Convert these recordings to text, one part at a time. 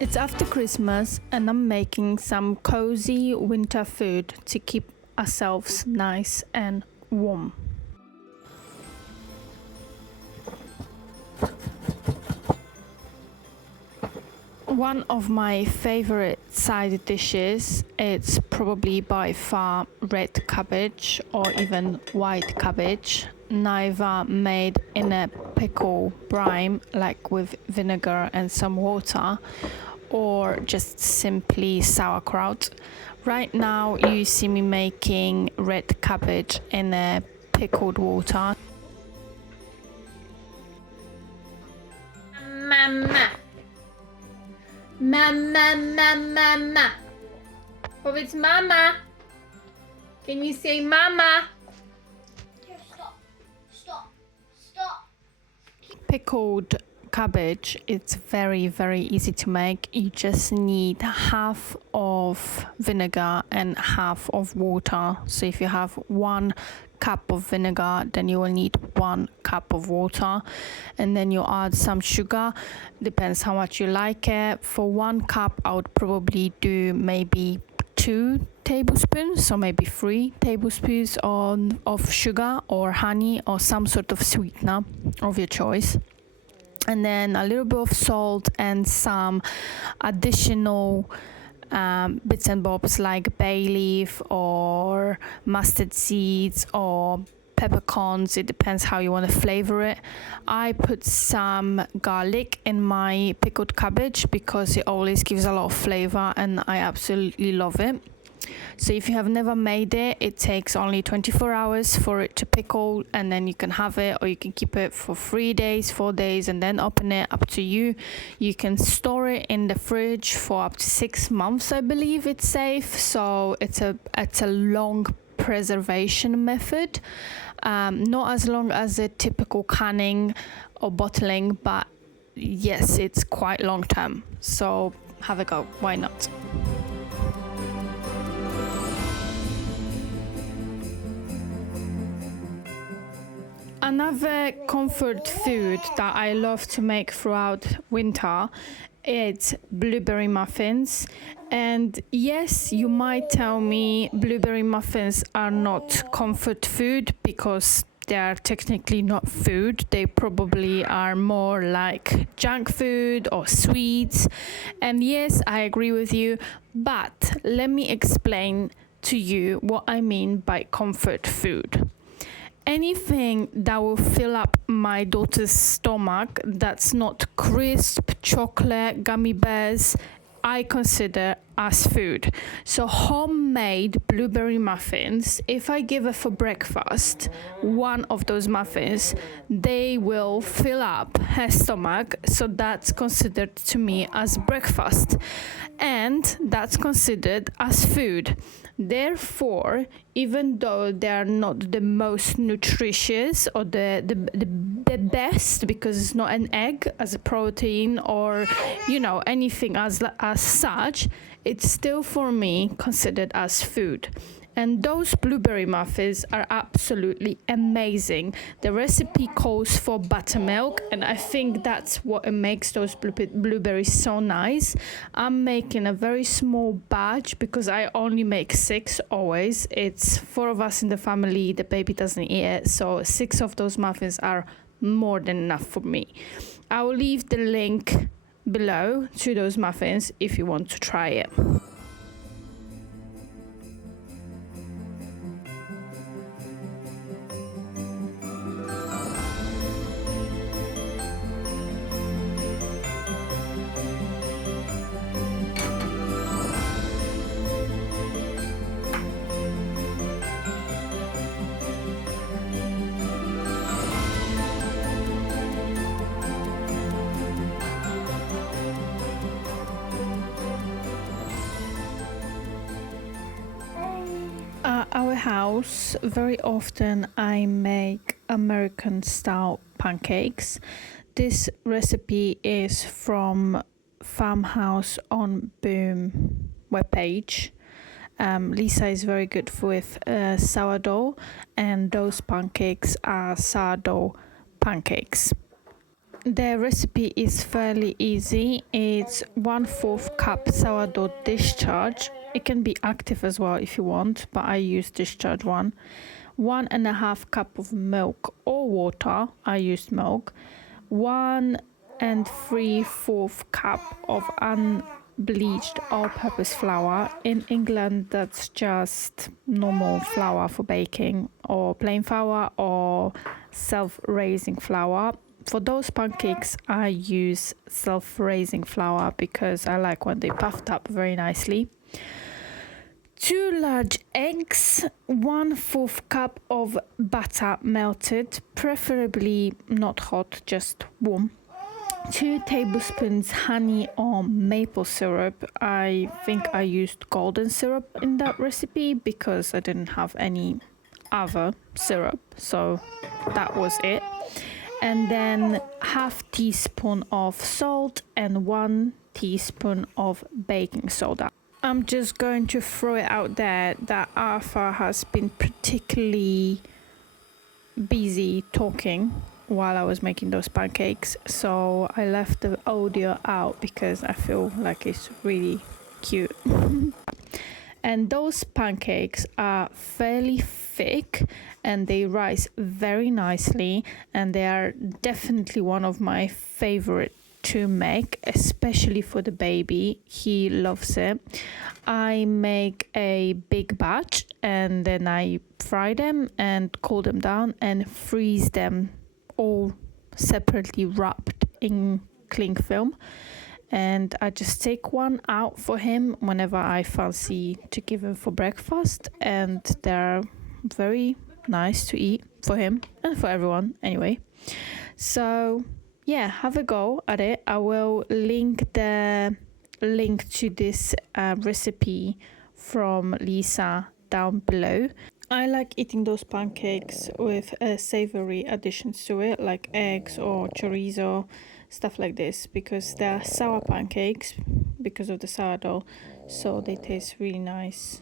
It's after Christmas and I'm making some cozy winter food to keep ourselves nice and warm. One of my favorite side dishes, it's probably by far red cabbage or even white cabbage, neither made in a pickle brine like with vinegar and some water, or just simply sauerkraut. Right now you see me making red cabbage in a pickled water. Mama. Mama, mama. Powiedz mama. Can you say mama? Here, stop. Pickled cabbage, it's very easy to make. You just need half of vinegar and half of water. So if you have 1 cup of vinegar, then you will need 1 cup of water, and then you add some sugar, depends how much you like it. For 1 cup I would probably do maybe 2 tablespoons, so maybe 3 tablespoons of sugar or honey or some sort of sweetener of your choice, and then a little bit of salt and some additional bits and bobs like bay leaf or mustard seeds or peppercorns. It depends how you want to flavor it. I put some garlic in my pickled cabbage because it always gives a lot of flavor and I absolutely love it. So if you have never made it, it takes only 24 hours for it to pickle, and then you can have it, or you can keep it for 3 days, 4 days, and then open it, up to you. You can store it in the fridge for up to 6 months, I believe it's safe. So it's a long preservation method, not as long as a typical canning or bottling, but yes, it's quite long term. So have a go, why not? Another comfort food that I love to make throughout winter is blueberry muffins. And yes, you might tell me blueberry muffins are not comfort food because they are technically not food. They probably are more like junk food or sweets. And yes, I agree with you, but let me explain to you what I mean by comfort food. Anything that will fill up my daughter's stomach that's not crisp, chocolate, gummy bears, I consider as food. So homemade blueberry muffins, if I give her for breakfast 1 of those muffins, they will fill up her stomach. So that's considered to me as breakfast, and that's considered as food. Therefore, even though they are not the most nutritious or the best, because it's not an egg as a protein or anything as such, it's still for me considered as food. And those blueberry muffins are absolutely amazing. The recipe calls for buttermilk, and I think that's what makes those blueberries so nice. I'm making a very small batch because I only make 6 always. It's 4 of us in the family, the baby doesn't eat it, so 6 of those muffins are more than enough for me. I will leave the link below to those muffins if you want to try it. At our house, very often I make American style pancakes. This recipe is from Farmhouse on Boom webpage. Lisa is very good with sourdough, and those pancakes are sourdough pancakes. The recipe is fairly easy. It's 1/4 cup sourdough discharge. It can be active as well if you want, but I use discharge one. 1.5 cup of milk or water. I used milk. 1 3/4 cup of unbleached all-purpose flour. In England, that's just normal flour for baking, or plain flour, or self-raising flour. For those pancakes, I use self-raising flour because I like when they puffed up very nicely. 2 large eggs, 1/4 cup of butter melted, preferably not hot, just warm. 2 tablespoons honey or maple syrup. I think I used golden syrup in that recipe because I didn't have any other syrup, so that was it. And then 1/2 teaspoon of salt and 1 teaspoon of baking soda. I'm just going to throw it out there that Arthur has been particularly busy talking while I was making those pancakes, so I left the audio out because I feel like it's really cute. And those pancakes are fairly thick and they rise very nicely, and they are definitely one of my favorite to make, especially for the baby. He loves it. I make a big batch and then I fry them and cool them down and freeze them all separately wrapped in cling film. And I just take one out for him whenever I fancy to give him for breakfast, and they're very nice to eat for him and for everyone anyway. So yeah, have a go at it. I will link to this recipe from Lisa down below. I like eating those pancakes with savory additions to it, like eggs or chorizo, stuff like this, because they're sour pancakes because of the sourdough, so they taste really nice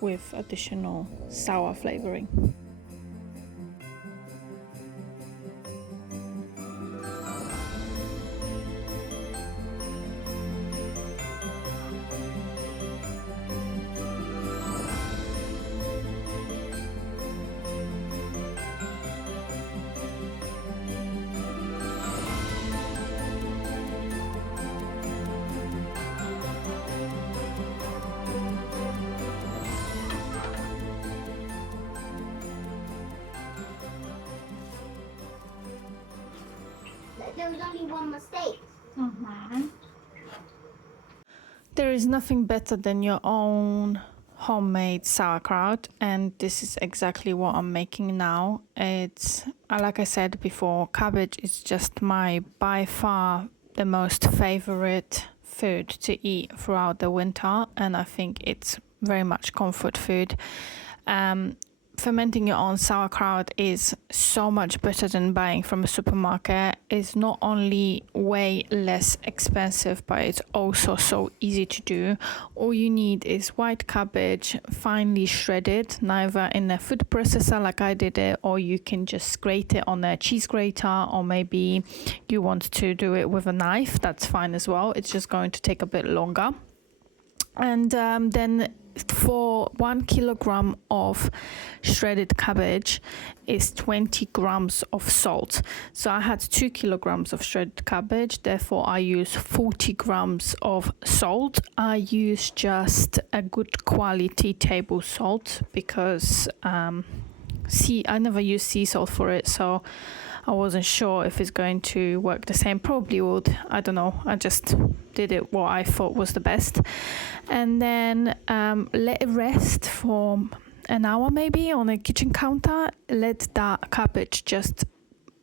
with additional sour flavoring. There was only one mistake. There is nothing better than your own homemade sauerkraut, and this is exactly what I'm making now. It's, like I said before, cabbage is just my by far the most favorite food to eat throughout the winter, and I think it's very much comfort food. Fermenting your own sauerkraut is so much better than buying from a supermarket. It's not only way less expensive, but it's also so easy to do. All you need is white cabbage, finely shredded, neither in a food processor like I did it, or you can just grate it on a cheese grater, or maybe you want to do it with a knife. That's fine as well. It's just going to take a bit longer. And then for 1 kilogram of shredded cabbage is 20 grams of salt. So I had 2 kilograms of shredded cabbage, therefore I use 40 grams of salt. I use just a good quality table salt because I never use sea salt for it, so I wasn't sure if it's going to work the same. Probably would. I don't know. I just did it what I thought was the best. And then let it rest for an hour maybe on a kitchen counter. Let that cabbage just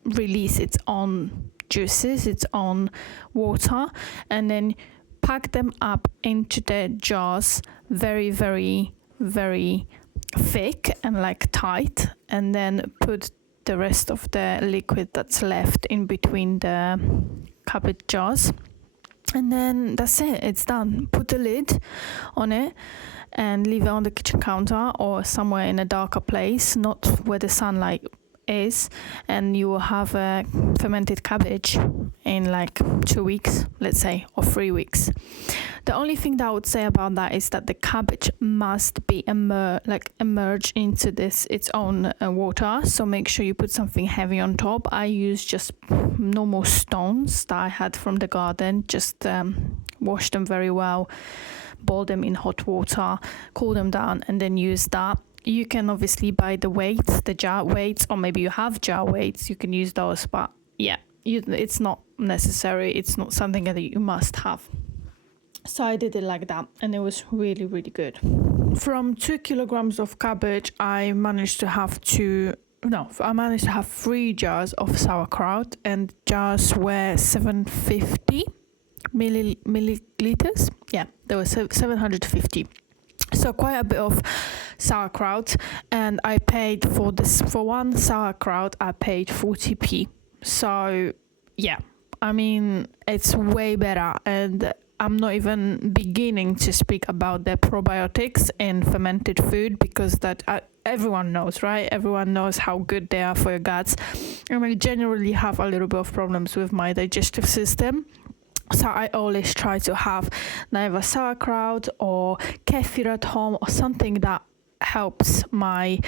release its own juices, its own water, and then pack them up into the jars very, very, very thick and like tight, and then put the rest of the liquid that's left in between the cabbage jars, and then that's it, it's done. Put the lid on it and leave it on the kitchen counter or somewhere in a darker place, not where the sunlight is, and you will have a fermented cabbage in like 2 weeks, let's say, or 3 weeks. The only thing that I would say about that is that the cabbage must be emerge into its own water. So make sure you put something heavy on top. I use just normal stones that I had from the garden. Just wash them very well, boil them in hot water, cool them down, and then use that. You can obviously buy the weights, the jar weights, or maybe you have jar weights. You can use those, but yeah, it's not necessary. It's not something that you must have. So I did it like that, and it was really, really good. From 2 kilograms of cabbage, I managed to have 3 jars of sauerkraut, and jars were 750 milliliters. Yeah, there was 750. So quite a bit of sauerkraut, and I paid for one sauerkraut, I paid 40p. So yeah, I mean, it's way better, and I'm not even beginning to speak about the probiotics in fermented food, because that everyone knows, right? Everyone knows how good they are for your guts. And I generally have a little bit of problems with my digestive system. So I always try to have either sauerkraut or kefir at home, or something that helps my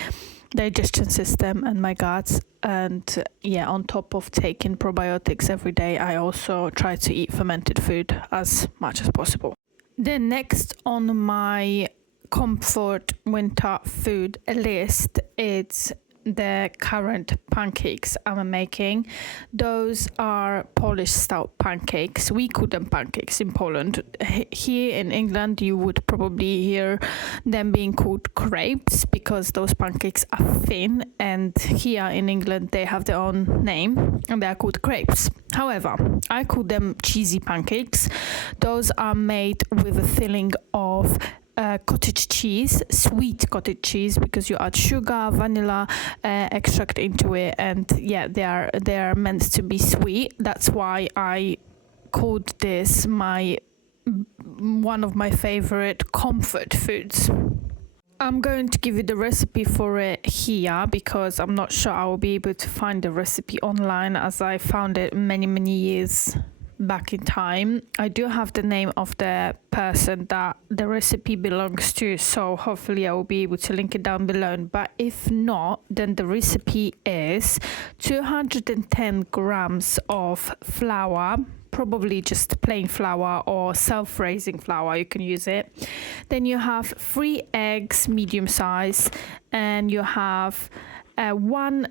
digestion system and my guts. And yeah, on top of taking probiotics every day, I also try to eat fermented food as much as possible. Then next on my comfort winter food list, it's the currant pancakes I'm making. Those are Polish style pancakes. We call them pancakes in Poland. Here in England, you would probably hear them being called crepes, because those pancakes are thin, and here in England they have their own name and they are called crepes. However, I call them cheesy pancakes. Those are made with a filling of cottage cheese, sweet cottage cheese, because you add sugar, vanilla extract into it, and yeah, they are meant to be sweet. That's why I called this one of my favorite comfort foods. I'm going to give you the recipe for it here, because I'm not sure I will be able to find the recipe online, as I found it many years back in time. I do have the name of the person that the recipe belongs to, so hopefully I will be able to link it down below. But if not, then the recipe is 210 grams of flour, probably just plain flour or self-raising flour, you can use it. Then you have 3 eggs, medium size, and you have 1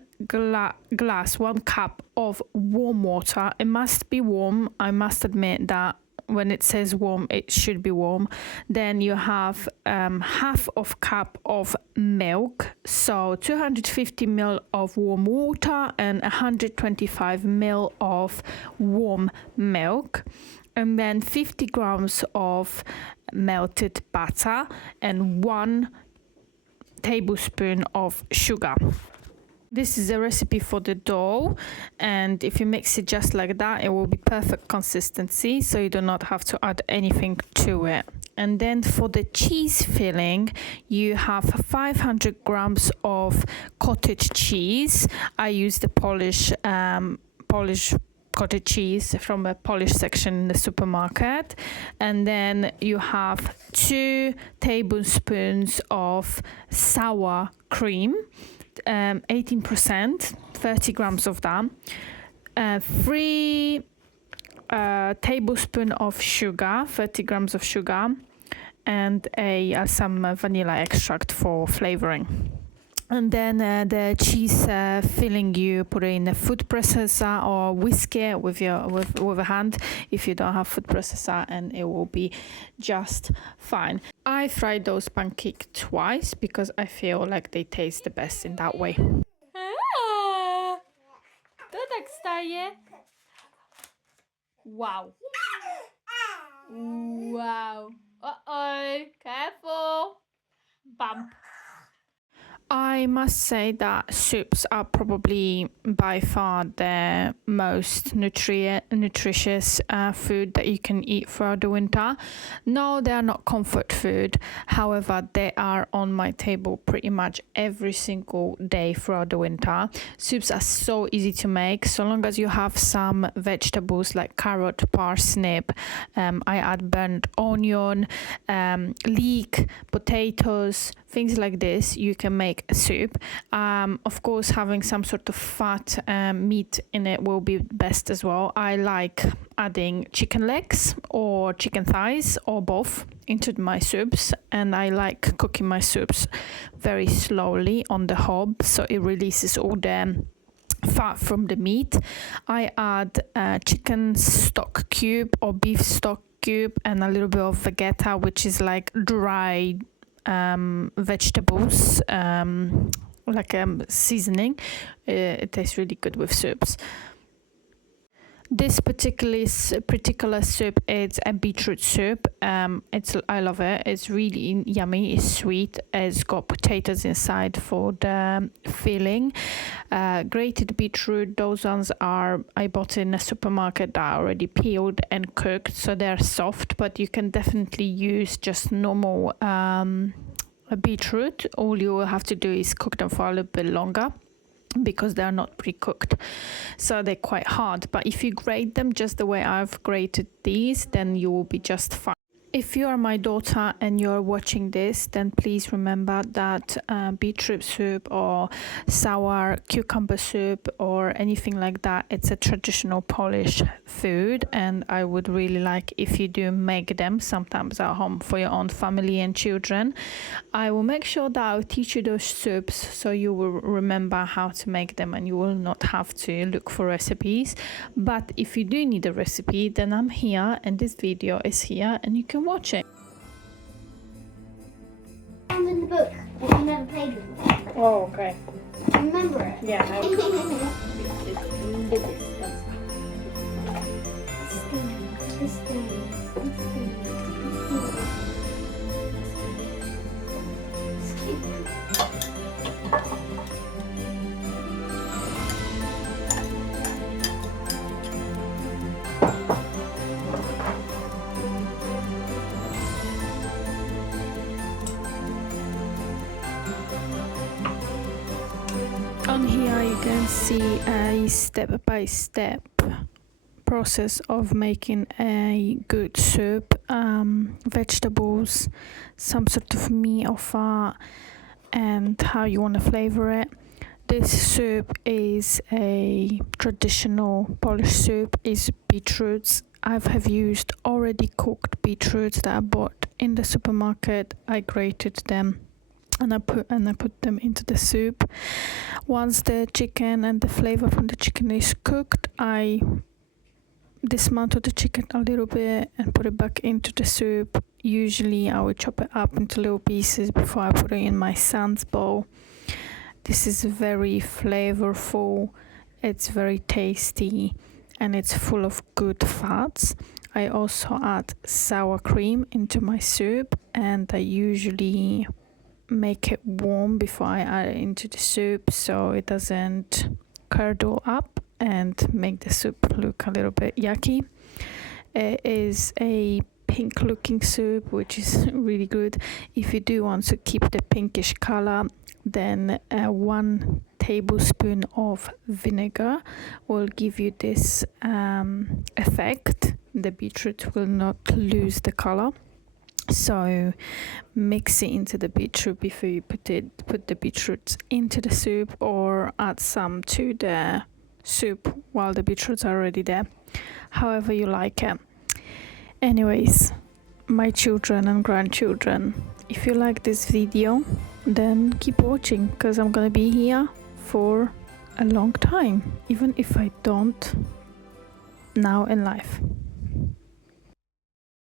cup of warm water. It must be warm. I must admit that when it says warm, it should be warm. Then you have half of cup of milk, so 250 ml of warm water and 125 ml of warm milk, and then 50 grams of melted butter and 1 tablespoon of sugar. This is a recipe for the dough, and if you mix it just like that, it will be perfect consistency, so you do not have to add anything to it. And then for the cheese filling, you have 500 grams of cottage cheese. I use the Polish cottage cheese from a Polish section in the supermarket. And then you have 2 tablespoons of sour cream, 18%, 30 grams of that, 3 tablespoons of sugar, 30 grams of sugar, and some vanilla extract for flavoring. And then the cheese filling, you put it in a food processor or whisk it with a hand if you don't have food processor, and it will be just fine. I fried those pancakes twice because I feel like they taste the best in that way. To tak staje? Wow. Wow. Uh-oh. Careful. Bump. I must say that soups are probably by far the most nutritious food that you can eat throughout the winter. No, they are not comfort food. However, they are on my table pretty much every single day throughout the winter. Soups are so easy to make, so long as you have some vegetables like carrot, parsnip. I add burnt onion, leek, potatoes, things like this. You can make a soup. Of course, having some sort of fat meat in it will be best as well. I like adding chicken legs or chicken thighs or both into my soups, and I like cooking my soups very slowly on the hob so it releases all the fat from the meat. I add chicken stock cube or beef stock cube and a little bit of vegeta, which is like dry vegetables, like seasoning. It tastes really good with soups. This particular soup is a beetroot soup. I love it. It's really yummy. It's sweet. It's got potatoes inside for the filling. Grated beetroot. Those ones I bought in a supermarket that are already peeled and cooked, so they're soft. But you can definitely use just normal beetroot. All you will have to do is cook them for a little bit longer, because they're not pre-cooked, so they're quite hard. But if you grate them just the way I've grated these, then you will be just fine. If you are my daughter and you're watching this, then please remember that beetroot soup or sour cucumber soup or anything like that, it's a traditional Polish food, and I would really like if you do make them sometimes at home for your own family and children. I will make sure that I'll teach you those soups so you will remember how to make them and you will not have to look for recipes. But if you do need a recipe, then I'm here and this video is here and you can watch it. Found in the book that you never played with. Oh, okay. Remember it? Yeah. On here you can see a step-by-step process of making a good soup. Vegetables, some sort of meat or fat, and how you want to flavor it. This soup is a traditional Polish soup. Is beetroots. I have used already cooked beetroots that I bought in the supermarket. I grated them and I put them into the soup. Once the chicken and the flavor from the chicken is cooked, I dismantle the chicken a little bit and put it back into the soup. Usually I would chop it up into little pieces before I put it in my son's bowl. This is very flavorful, it's very tasty, and it's full of good fats. I also add sour cream into my soup, and I usually make it warm before I add it into the soup so it doesn't curdle up and make the soup look a little bit yucky. It is a pink looking soup, which is really good. If you do want to keep the pinkish color, then 1 tablespoon of vinegar will give you this effect. The beetroot will not lose the color. So mix it into the beetroot before you put the beetroots into the soup, or add some to the soup while the beetroots are already there, however you like it. Anyways, my children and grandchildren, if you like this video, then keep watching, because I'm gonna be here for a long time, even if I don't now in life.